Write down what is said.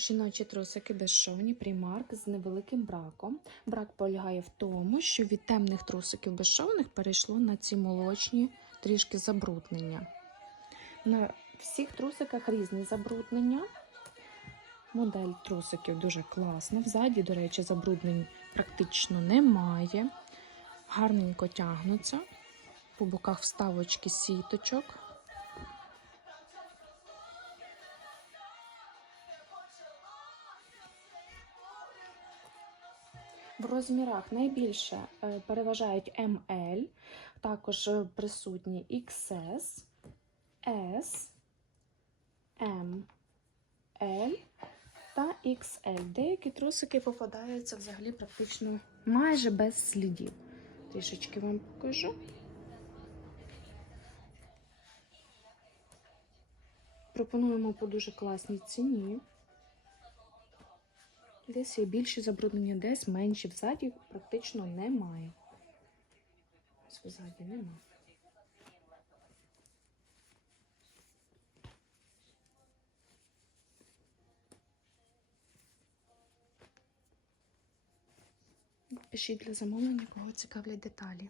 Жіночі трусики безшовні, примарк з невеликим браком. Брак полягає в тому, що від темних трусиків безшовних перейшло на ці молочні трішки забруднення. На всіх трусиках різні забруднення. Модель трусиків дуже класна. Взаді, до речі, забруднень практично немає. Гарненько тягнуться. По боках вставочки сіточок. В розмірах найбільше е, переважають ML, також е, присутні XS, S, M, L та XL. Деякі трусики попадаються взагалі практично майже без слідів. Трішечки вам покажу. Пропонуємо по дуже класній ціні. Десь є більше забруднення, десь менше. Взаді практично немає. Ось Взаді немає. Пишіть для замовлення, кого цікавлять деталі.